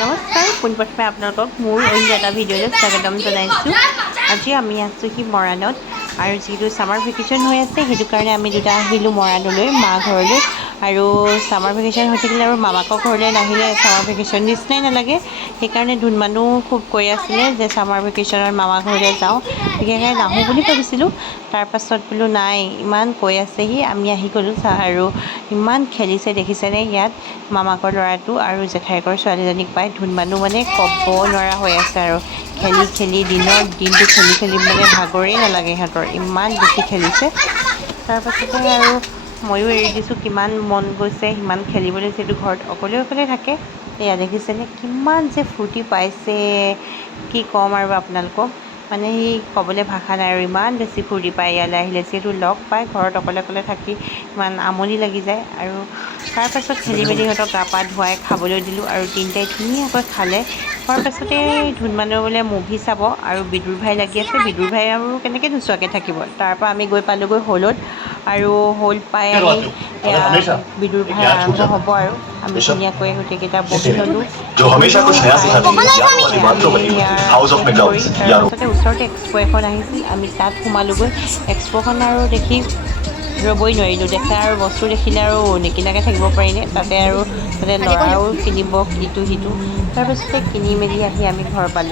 নমস্কাৰ, পোনপ্ৰথমে আপোনালোকক মোৰ অন্য এটা ভিডিঅ'লৈ স্বাগতম জনাইছোঁ। আজি আমি আছোঁ মৰাণত, আৰু যিহেতু ছামাৰ ভেকেশ্যন হৈ আছে সেইটো কাৰণে আমি দুটা আহিলোঁ মৰাণলৈ, মা ঘৰলৈ। আৰু ছামাৰ ভেকেশ্যন হৈ থাকিলে আৰু মামাকৰ ঘৰলৈ নাহিলে ছামাৰ ভেকেশ্যন নিচিনাই নালাগে। সেইকাৰণে ধুনমানো খুব কৈ আছিলে যে ছামাৰ ভেকেশ্যনত মামা ঘৰলৈ যাওঁ, বিশেষকৈ নাহোঁ বুলি ভাবিছিলোঁ। তাৰপাছত বোলো নাই, ইমান কৈ আছেহি, আমি আহি গ'লোঁ। আৰু ইমান খেলিছে দেখিছেনে ইয়াত মামাকৰ ল'ৰাটো আৰু জেঠাইকৰ ছোৱালীজনীক পাই। ধুনমানো মানে ক'ব নোৱাৰা হৈ আছে আৰু খেলি দিনটো খেলি মানে ভাগৰেই নালাগে সিহঁতৰ, ইমান বেছি খেলিছে। তাৰপাছতে আৰু ময়ো এৰি দিছোঁ, কিমান মন গৈছে সিমান খেলিবলৈ, যিহেতু ঘৰত অকলে থাকে। এয়া দেখিছেনে কিমান যে ফূৰ্তি পাইছে, কি ক'ম আৰু আপোনালোকক, মানে সি ক'বলৈ ভাষা নাই আৰু ইমান বেছি ফূৰ্তি পায় ইয়ালৈ আহিলে, যিহেতু লগ পাই ঘৰত অকলে থাকি ইমান আমনি লাগি যায়। আৰু তাৰপাছত খেলি মেলি সিহঁতক গা পা ধুৱাই খাবলৈ দিলোঁ, আৰু তিনিটাই ধুনীয়াকৈ খালে। খোৱাৰ পাছতে ধুনমানৰ বোলে মুভি চাব, আৰু বিদুৰ ভাই লাগি আছে। বিদুৰ ভাই আৰু কেনেকৈ নোচোৱাকৈ থাকিব। তাৰপৰা আমি গৈ পালোঁগৈ হলত, আৰু হল পাই আমি এয়া বিদুৰ ভাই আৰম্ভ হ'ব, আৰু আমি ধুনীয়াকৈ গোটেইকেইটা বহি ল'লোঁ, বহিলোঁ চাই মেলি আমি শেষ কৰি। তাৰপাছতে ওচৰতে এক্সপ' এখন আহিছিল, আমি তাত সোমালোঁগৈ। এক্সপ'খন আৰু দেখি ৰ'বই নোৱাৰিলোঁ, দেখা আৰু বস্তু দেখিলে আৰু নিকিনাকৈ থাকিব পাৰিনে। তাতে ল'ৰাও কিনিব ইটো সিটো। তাৰপিছতে কিনি মেলি আহি আমি ঘৰ পালোঁ।